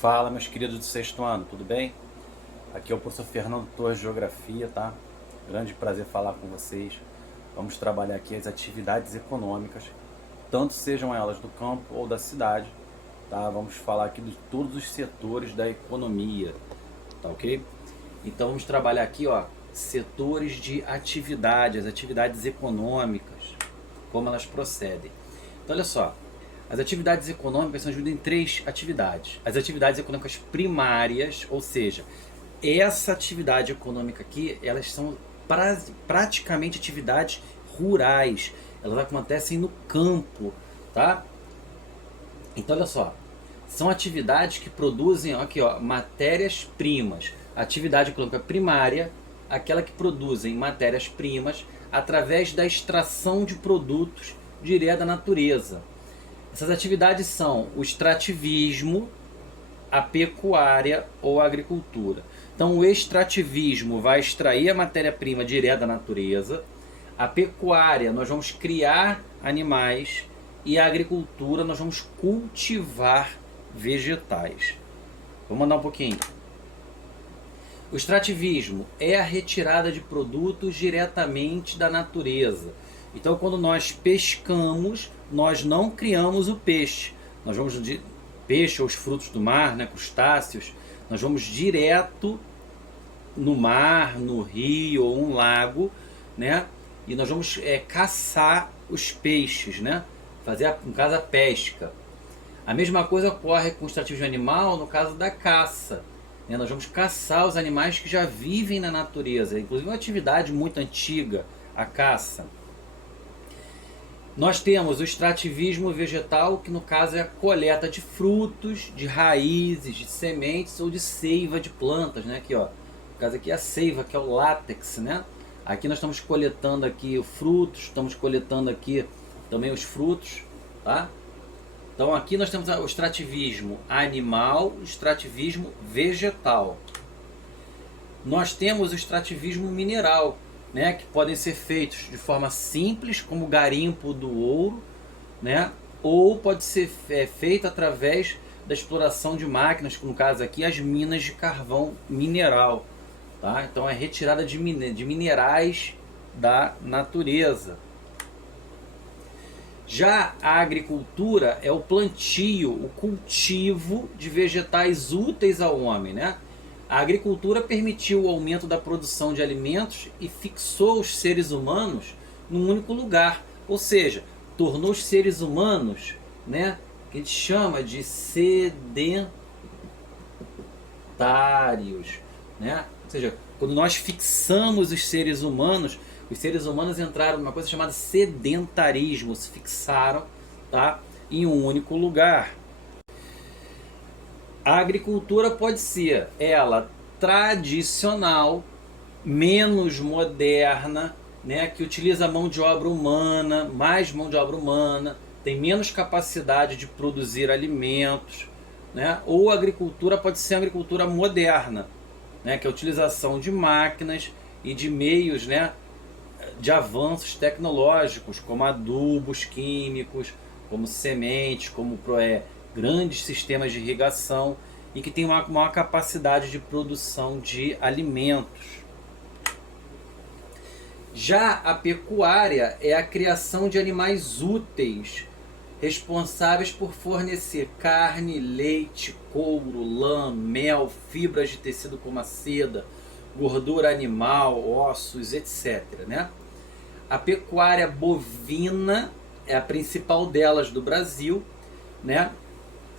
Fala, meus queridos do sexto ano, tudo bem? Aqui é o professor Fernando Torres de Geografia, tá? Grande prazer falar com vocês. Vamos trabalhar aqui as atividades econômicas, tanto sejam elas do campo ou da cidade, tá? Vamos falar aqui de todos os setores da economia, tá ok? Então vamos trabalhar aqui, ó, setores de atividade, as atividades econômicas, como elas procedem. Então olha só, as atividades econômicas são divididas em três atividades. As atividades econômicas primárias, ou seja, essa atividade econômica aqui, elas são praticamente atividades rurais. Elas acontecem no campo, tá? Então olha só, são atividades que produzem aqui, ó, matérias-primas. Atividade econômica primária, aquela que produzem matérias-primas através da extração de produtos direto da natureza. Essas atividades são o extrativismo, a pecuária ou a agricultura. Então o extrativismo vai extrair a matéria-prima direto da natureza, a pecuária nós vamos criar animais e a agricultura nós vamos cultivar vegetais. Vamos andar um pouquinho. O extrativismo é a retirada de produtos diretamente da natureza. Então, quando nós pescamos, nós não criamos o peixe. Nós vamos de peixe ou os frutos do mar, né, crustáceos. Nós vamos direto no mar, no rio ou um lago, né? E nós vamos caçar os peixes, né? Fazer, no caso, a pesca. A mesma coisa ocorre com o extrativismo animal no caso da caça. Né? Nós vamos caçar os animais que já vivem na natureza. Inclusive, uma atividade muito antiga, a caça. Nós temos o extrativismo vegetal, que no caso é a coleta de frutos, de raízes, de sementes ou de seiva de plantas, né? Aqui, ó, no caso aqui é a seiva, que é o látex, né? Aqui nós estamos coletando aqui os frutos, estamos coletando aqui também os frutos, tá? Então aqui nós temos o extrativismo animal, o extrativismo vegetal. Nós temos o extrativismo mineral, né, que podem ser feitos de forma simples, como o garimpo do ouro, né, ou pode ser feito através da exploração de máquinas, no caso aqui as minas de carvão mineral. Tá? Então é retirada de minerais da natureza. Já a agricultura é o plantio, o cultivo de vegetais úteis ao homem, né? A agricultura permitiu o aumento da produção de alimentos e fixou os seres humanos num único lugar, ou seja, tornou os seres humanos, né, que a gente chama de sedentários, né? Ou seja, quando nós fixamos os seres humanos entraram numa coisa chamada sedentarismo, se fixaram, tá, em um único lugar. A agricultura pode ser ela tradicional, menos moderna, né, que utiliza mão de obra humana, mais mão de obra humana, tem menos capacidade de produzir alimentos, né, ou a agricultura pode ser a agricultura moderna, né, que é a utilização de máquinas e de meios, né, de avanços tecnológicos, como adubos químicos, como sementes, como grandes sistemas de irrigação e que tem uma maior capacidade de produção de alimentos. Já a pecuária é a criação de animais úteis, responsáveis por fornecer carne, leite, couro, lã, mel, fibras de tecido como a seda, gordura animal, ossos, etc. Né? A pecuária bovina é a principal delas do Brasil, né?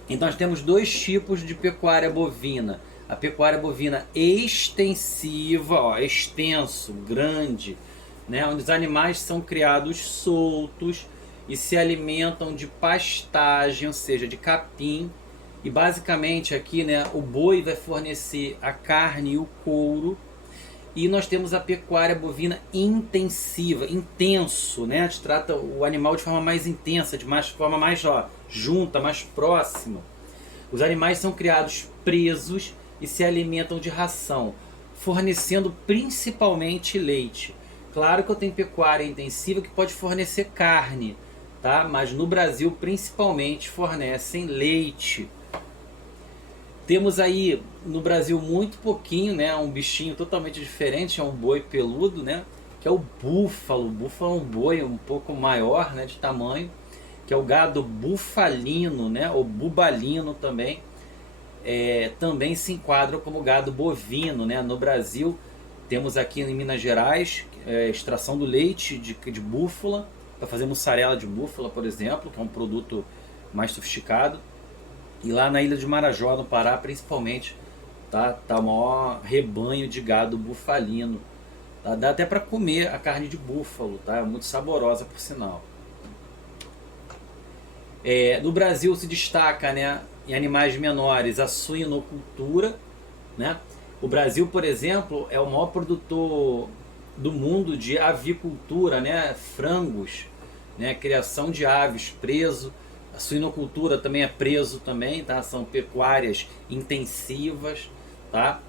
Então nós temos dois tipos de pecuária bovina. A pecuária bovina extensiva, ó, extenso, grande, né, onde os animais são criados soltos e se alimentam de pastagem, ou seja, de capim. E basicamente aqui, né, o boi vai fornecer a carne e o couro. E nós temos a pecuária bovina intensiva, intenso, né? A gente trata o animal de forma mais intensa, de forma mais junta, mais próxima. Os animais são criados presos e se alimentam de ração, fornecendo principalmente leite. Claro que eu tenho pecuária intensiva que pode fornecer carne, tá? Mas no Brasil principalmente fornecem leite. Temos aí no Brasil muito pouquinho, né, um bichinho totalmente diferente, é um boi peludo, né, que é o búfalo. O búfalo é um boi um pouco maior, né, de tamanho, que é o gado bufalino, né, ou bubalino também. Também se enquadra como gado bovino, né. No Brasil temos aqui em Minas Gerais extração do leite de búfala para fazer mussarela de búfala, por exemplo, que é um produto mais sofisticado. E lá na ilha de Marajó, no Pará, principalmente, tá o maior rebanho de gado bufalino. Tá? Dá até para comer a carne de búfalo, tá? É muito saborosa, por sinal. No Brasil se destaca, né, em animais menores, a suinocultura, né? O Brasil, por exemplo, é o maior produtor do mundo de avicultura, né? Frangos, né? Criação de aves, preso. A suinocultura também é preso também, tá? São pecuárias intensivas, tá?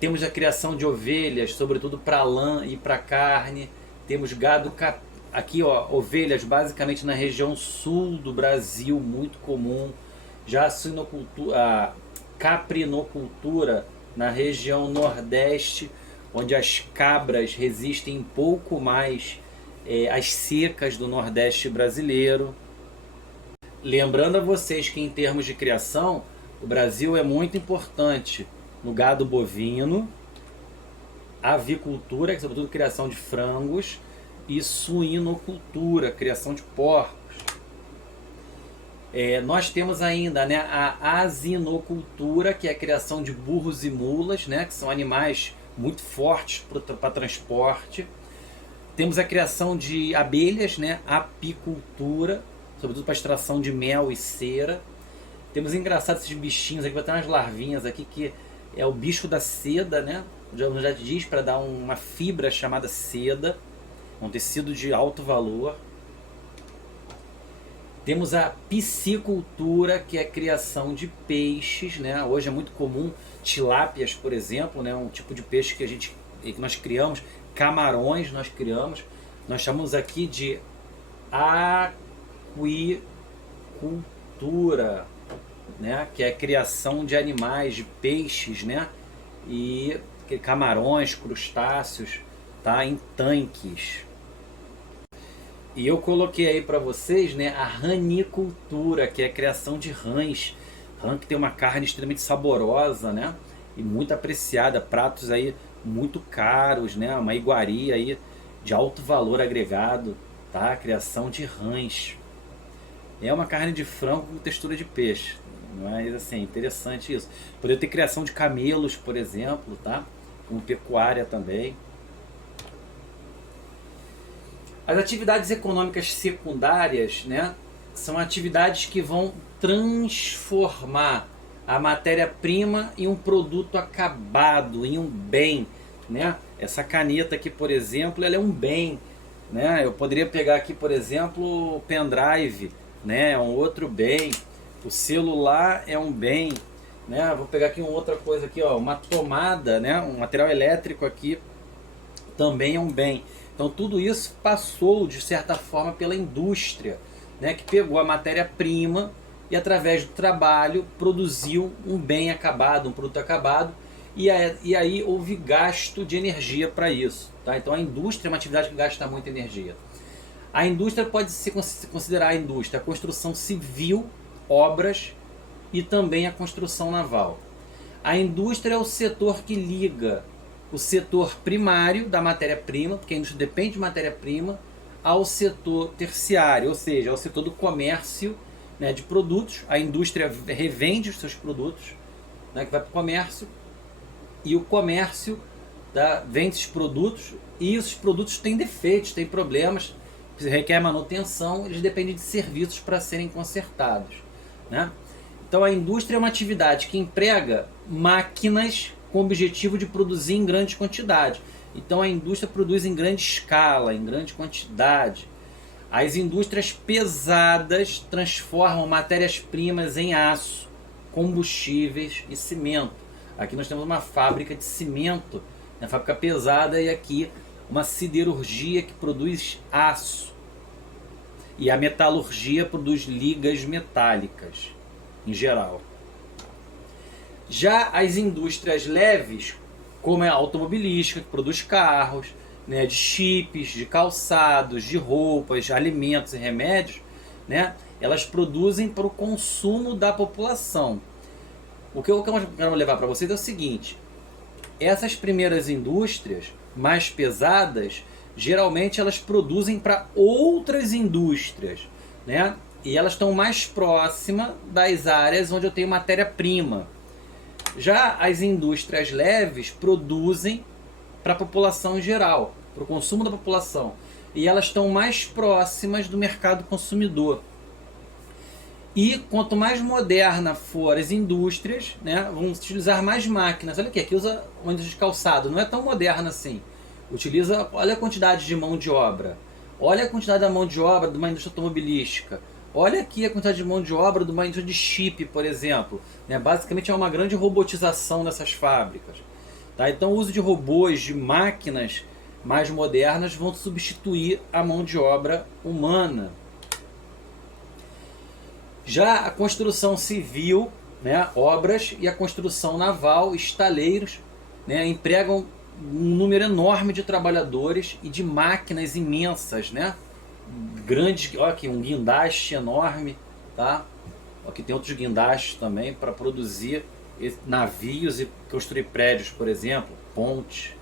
Temos a criação de ovelhas, sobretudo para lã e para carne. Temos gado aqui, ó, ovelhas basicamente na região sul do Brasil, muito comum. Já a suinocultura, a caprinocultura na região nordeste, onde as cabras resistem um pouco mais às secas do nordeste brasileiro. Lembrando a vocês que em termos de criação, o Brasil é muito importante no gado bovino, avicultura, que é sobretudo criação de frangos, e suinocultura, criação de porcos. Nós temos ainda, né, a asinocultura, que é a criação de burros e mulas, né, que são animais muito fortes para transporte. Temos a criação de abelhas, né, apicultura, sobretudo para extração de mel e cera. Temos engraçados esses bichinhos aqui, vai ter umas larvinhas aqui que é o bicho da seda, né? Já diz para dar uma fibra chamada seda, um tecido de alto valor. Temos a piscicultura, que é a criação de peixes, né? Hoje é muito comum tilápias, por exemplo, né? Um tipo de peixe que nós criamos, camarões nós criamos. Nós chamamos aqui de aquicultura, né? Que é a criação de animais, de peixes, né? E camarões, crustáceos, tá? Em tanques. E eu coloquei aí para vocês, né, a ranicultura, que é a criação de rãs. Rã que tem uma carne extremamente saborosa, né? E muito apreciada, pratos aí muito caros, né? Uma iguaria aí de alto valor agregado, tá? A criação de rãs. É uma carne de frango com textura de peixe. Mas assim, interessante isso. Poder ter criação de camelos, por exemplo, tá? Como pecuária também. As atividades econômicas secundárias, né, são atividades que vão transformar a matéria-prima em um produto acabado, em um bem, né? Essa caneta aqui, por exemplo, ela é um bem, né? Eu poderia pegar aqui, por exemplo, o pendrive, né? É um outro bem. O celular é um bem, né? Vou pegar aqui uma outra coisa aqui, ó, uma tomada, né? Um material elétrico aqui também é um bem. Então tudo isso passou de certa forma pela indústria, né, que pegou a matéria-prima e através do trabalho produziu um bem acabado, um produto acabado, e aí houve gasto de energia para isso. Tá? Então a indústria é uma atividade que gasta muita energia. A indústria pode se considerar a indústria, a construção civil, obras e também a construção naval. A indústria é o setor que liga o setor primário da matéria-prima, porque a indústria depende de matéria-prima, ao setor terciário, ou seja, ao setor do comércio, né, de produtos. A indústria revende os seus produtos, né, que vai para o comércio, e o comércio, tá, vende esses produtos, e os produtos têm defeitos, têm problemas, requer manutenção, eles dependem de serviços para serem consertados, né? Então a indústria é uma atividade que emprega máquinas com o objetivo de produzir em grande quantidade. Então a indústria produz em grande escala, em grande quantidade. As indústrias pesadas transformam matérias-primas em aço, combustíveis e cimento. Aqui nós temos uma fábrica de cimento, uma fábrica pesada, e aqui uma siderurgia que produz aço. E a metalurgia produz ligas metálicas, em geral. Já as indústrias leves, como é a automobilística, que produz carros, né, de chips, de calçados, de roupas, alimentos e remédios, né, elas produzem para o consumo da população. O que eu quero levar para vocês é o seguinte: essas primeiras indústrias mais pesadas, geralmente elas produzem para outras indústrias, né? E elas estão mais próximas das áreas onde eu tenho matéria-prima. Já as indústrias leves produzem para a população em geral, para o consumo da população. E elas estão mais próximas do mercado consumidor. E quanto mais moderna for as indústrias, né, vamos utilizar mais máquinas. Olha aqui usa uma indústria de calçado, não é tão moderna assim. Utiliza, olha a quantidade de mão de obra. Olha a quantidade da mão de obra de uma indústria automobilística. Olha aqui a quantidade de mão de obra de uma indústria de chip, por exemplo. Né, basicamente é uma grande robotização dessas fábricas. Tá? Então o uso de robôs, de máquinas mais modernas vão substituir a mão de obra humana. Já a construção civil, né, obras, e a construção naval, estaleiros, né, empregam um número enorme de trabalhadores e de máquinas imensas, né? Grandes, olha aqui, um guindaste enorme, tá? Aqui tem outros guindastes também para produzir navios e construir prédios, por exemplo, pontes.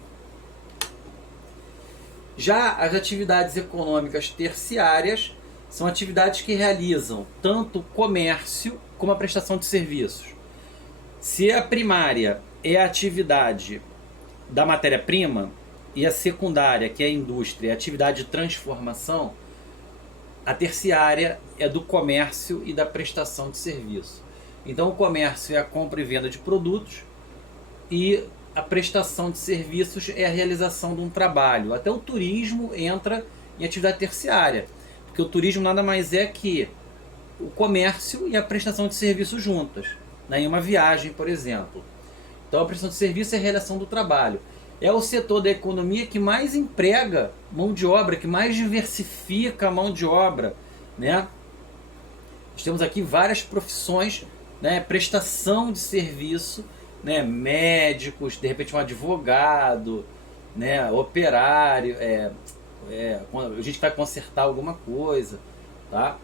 Já as atividades econômicas terciárias são atividades que realizam tanto o comércio como a prestação de serviços. Se a primária é a atividade da matéria-prima e a secundária, que é a indústria, é a atividade de transformação, a terciária é do comércio e da prestação de serviço. Então o comércio é a compra e venda de produtos e a prestação de serviços é a realização de um trabalho. Até o turismo entra em atividade terciária. Porque o turismo nada mais é que o comércio e a prestação de serviços juntas, né, em uma viagem, por exemplo. Então a prestação de serviço é a realização do trabalho. É o setor da economia que mais emprega mão de obra, que mais diversifica a mão de obra. Né? Nós temos aqui várias profissões, né, prestação de serviço, né, médicos, de repente um advogado, né, operário, a gente vai consertar alguma coisa, tá?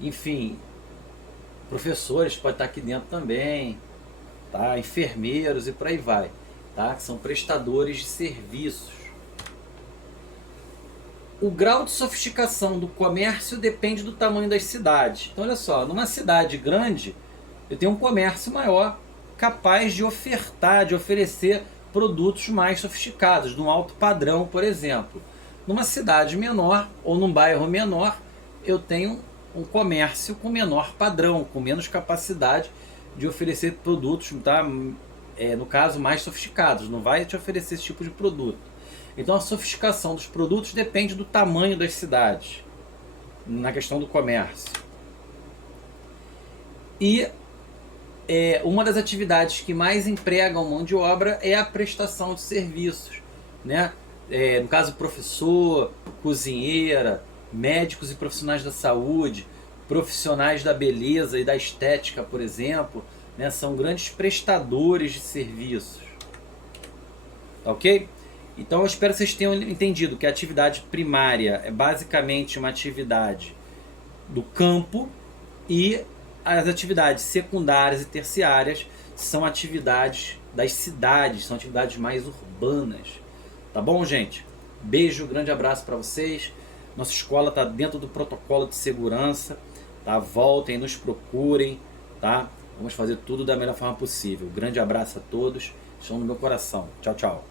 Enfim, professores podem estar aqui dentro também, tá? Enfermeiros e por aí vai, tá? Que são prestadores de serviços. O grau de sofisticação do comércio depende do tamanho das cidades. Então olha só, numa cidade grande eu tenho um comércio maior, capaz de ofertar, de oferecer produtos mais sofisticados, de um alto padrão, por exemplo. Numa cidade menor ou num bairro menor, eu tenho um comércio com menor padrão, com menos capacidade de oferecer produtos, tá? No caso, mais sofisticados. Não vai te oferecer esse tipo de produto. Então a sofisticação dos produtos depende do tamanho das cidades, na questão do comércio. E uma das atividades que mais empregam mão de obra é a prestação de serviços, né? No caso, professor, cozinheira, médicos e profissionais da saúde, profissionais da beleza e da estética, por exemplo, né, são grandes prestadores de serviços. Ok? Então eu espero que vocês tenham entendido que a atividade primária é basicamente uma atividade do campo e as atividades secundárias e terciárias são atividades das cidades, são atividades mais urbanas. Tá bom, gente? Beijo, grande abraço para vocês. Nossa escola está dentro do protocolo de segurança, tá? Voltem, nos procurem, tá? Vamos fazer tudo da melhor forma possível. Grande abraço a todos. Estão no meu coração. Tchau, tchau.